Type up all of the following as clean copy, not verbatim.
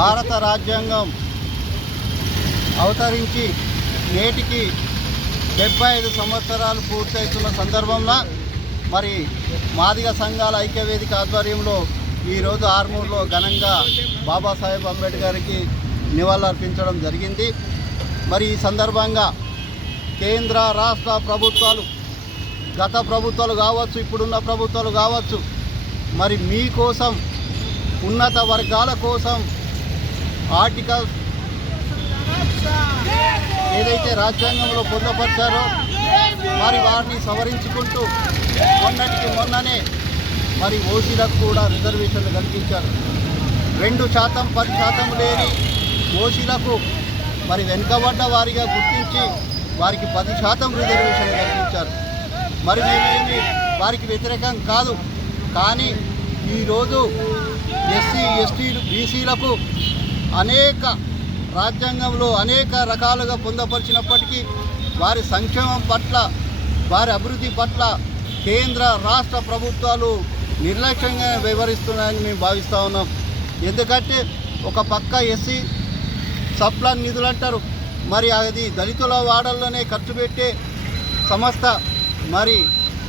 భారత రాజ్యాంగం అవతరించి నేటికి 75 సంవత్సరాలు పూర్తవుతున్న సందర్భంలో మరి మాదిగ సంఘాల ఐక్యవేదిక ఆధ్వర్యంలో ఈరోజు ఆర్మూర్లో ఘనంగా బాబాసాహెబ్ అంబేద్కర్కి నివాళులర్పించడం జరిగింది. మరి ఈ సందర్భంగా కేంద్ర రాష్ట్ర ప్రభుత్వాలు, గత ప్రభుత్వాలు కావచ్చు, ఇప్పుడున్న ప్రభుత్వాలు కావచ్చు, మరి మీకోసం, ఉన్నత వర్గాల కోసం ఆర్టికల్ ఏదైతే రాజ్యాంగంలో పొందుపరిచారో మరి వారిని సవరించుకుంటూ మొన్ననే మరి ఓసీలకు కూడా రిజర్వేషన్లు కల్పించారు. 2% 10% లేని ఓసీలకు మరి వెనుకబడ్డ వారిగా గుర్తించి వారికి 10% రిజర్వేషన్లు కల్పించారు. మరి మేమేమి వారికి వ్యతిరేకం కాదు, కానీ ఈరోజు ఎస్సీ ఎస్టీలు బీసీలకు అనేక రాజ్యాంగంలో అనేక రకాలుగా పొందుపరిచినప్పటికీ వారి సంక్షేమం పట్ల, వారి అభివృద్ధి పట్ల కేంద్ర రాష్ట్ర ప్రభుత్వాలు నిర్లక్ష్యంగా వ్యవహరిస్తున్నాయని మేము భావిస్తూ ఉన్నాం. ఎందుకంటే ఒక పక్క ఎస్సీ సప్లాన్ నిధులు అంటారు, మరి అది దళితుల వాడల్లోనే ఖర్చు పెట్టే సంస్థ, మరి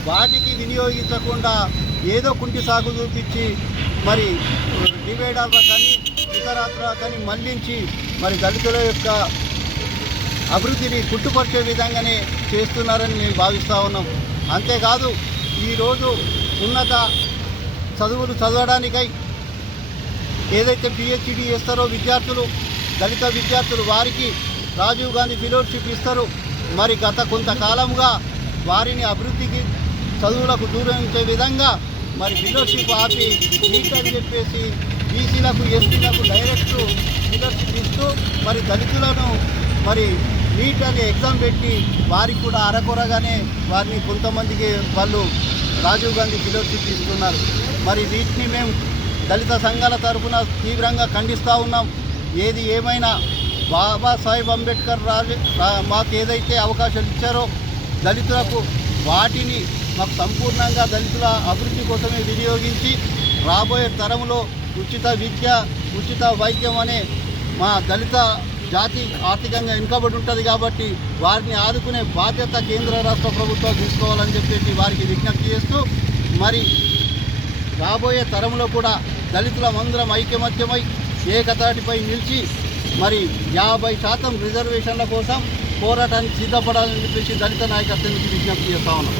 వాటికి వినియోగించకుండా ఏదో కుంటి సాగు చూపించి మరి డివైడర్ల కానీ ఇతరత్ర కానీ మళ్లించి మరి దళితుల యొక్క అభివృద్ధిని కుట్టుపరిచే విధంగానే చేస్తున్నారని మేము భావిస్తూ ఉన్నాం. అంతేకాదు ఈరోజు ఉన్నత చదువులు చదవడానికై ఏదైతే పిహెచ్డి చేస్తారో విద్యార్థులు, దళిత విద్యార్థులు, వారికి రాజీవ్ గాంధీ ఫెలోషిప్ ఇస్తారు. మరి గత కొంతకాలంగా వారిని అభివృద్ధికి చదువులకు దూరించే విధంగా మరి ఫెలోషిప్ ఆపి నీట్ అని చెప్పేసి బీసీలకు ఎస్టీలకు డైరెక్ట్ ఫెలోషిప్ ఇస్తూ మరి దళితులను మరి నీట్ అని ఎగ్జామ్ పెట్టి వారికి కూడా అరకొరగానే వారిని కొంతమందికి వాళ్ళు రాజీవ్ గాంధీ ఫెలోషిప్ ఇస్తున్నారు. మరి వీటిని మేము దళిత సంఘాల తరఫున తీవ్రంగా ఖండిస్తూ ఉన్నాం. ఏది ఏమైనా బాబాసాహెబ్ అంబేద్కర్ మాకు ఏదైతే అవకాశాలు ఇచ్చారో దళితులకు, వాటిని మాకు సంపూర్ణంగా దళితుల అభివృద్ధి కోసమే వినియోగించి రాబోయే తరంలో ఉచిత విద్య, ఉచిత వైద్యం అనే మా దళిత జాతి ఆర్థికంగా వెనుకబడి ఉంటుంది కాబట్టి వారిని ఆదుకునే బాధ్యత కేంద్ర రాష్ట్ర ప్రభుత్వాలు తీసుకోవాలని చెప్పేసి వారికి విజ్ఞప్తి చేస్తూ, మరి రాబోయే తరంలో కూడా దళితులమందరం ఐకమత్యమై ఏకతాటిపై నిలిచి మరి 50% రిజర్వేషన్ల కోసం పోరాటానికి సిద్ధపడాలని చెప్పేసి దళిత నాయకత్వానికి విజ్ఞప్తి చేస్తా ఉన్నాం.